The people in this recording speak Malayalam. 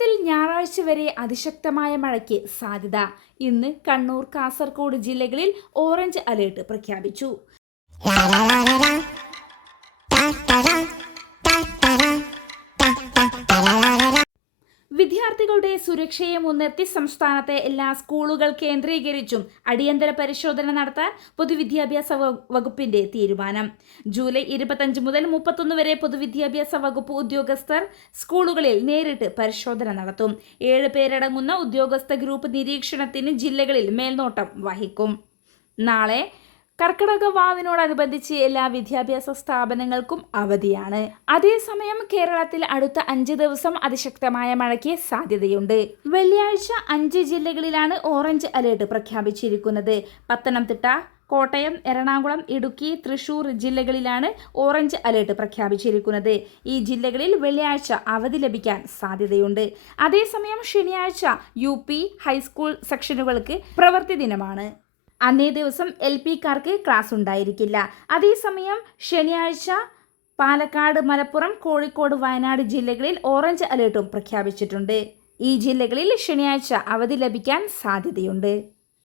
കേരളത്തിൽ ഞായറാഴ്ച വരെ അതിശക്തമായ മഴയ്ക്ക് സാധ്യത. ഇന്ന് കണ്ണൂർ കാസർഗോഡ് ജില്ലകളിൽ ഓറഞ്ച് അലേർട്ട് പ്രഖ്യാപിച്ചു. വിദ്യാർത്ഥികളുടെ സുരക്ഷയെ മുൻനിർത്തി സംസ്ഥാനത്തെ എല്ലാ സ്കൂളുകൾ കേന്ദ്രീകരിച്ചും അടിയന്തര പരിശോധന നടത്താൻ പൊതുവിദ്യാഭ്യാസ വകുപ്പിന്റെ തീരുമാനം. ജൂലൈ ഇരുപത്തഞ്ച് മുതൽ മുപ്പത്തൊന്ന് വരെ പൊതുവിദ്യാഭ്യാസ വകുപ്പ് ഉദ്യോഗസ്ഥർ സ്കൂളുകളിൽ നേരിട്ട് പരിശോധന നടത്തും. ഏഴ് പേരടങ്ങുന്ന ഉദ്യോഗസ്ഥ ഗ്രൂപ്പ് നിരീക്ഷണത്തിന് ജില്ലകളിൽ മേൽനോട്ടം വഹിക്കും. നാളെ കർക്കിടക വാവിനോടനുബന്ധിച്ച് എല്ലാ വിദ്യാഭ്യാസ സ്ഥാപനങ്ങൾക്കും അവധിയാണ്. അതേസമയം കേരളത്തിൽ അടുത്ത അഞ്ച് ദിവസം അതിശക്തമായ മഴയ്ക്ക് സാധ്യതയുണ്ട്. വെള്ളിയാഴ്ച അഞ്ച് ജില്ലകളിലാണ് ഓറഞ്ച് അലേർട്ട് പ്രഖ്യാപിച്ചിരിക്കുന്നത്. പത്തനംതിട്ട കോട്ടയം എറണാകുളം ഇടുക്കി തൃശൂർ ജില്ലകളിലാണ് ഓറഞ്ച് അലേർട്ട് പ്രഖ്യാപിച്ചിരിക്കുന്നത്. ഈ ജില്ലകളിൽ വെള്ളിയാഴ്ച അവധി ലഭിക്കാൻ സാധ്യതയുണ്ട്. അതേസമയം ശനിയാഴ്ച യു ഹൈസ്കൂൾ സെക്ഷനുകൾക്ക് പ്രവൃത്തി ദിനമാണ്. അന്നേ ദിവസം എൽ കാർക്ക് ക്ലാസ് ഉണ്ടായിരിക്കില്ല. അതേസമയം ശനിയാഴ്ച പാലക്കാട് മലപ്പുറം കോഴിക്കോട് വയനാട് ജില്ലകളിൽ ഓറഞ്ച് അലേർട്ടും പ്രഖ്യാപിച്ചിട്ടുണ്ട്. ഈ ജില്ലകളിൽ ശനിയാഴ്ച അവധി ലഭിക്കാൻ സാധ്യതയുണ്ട്.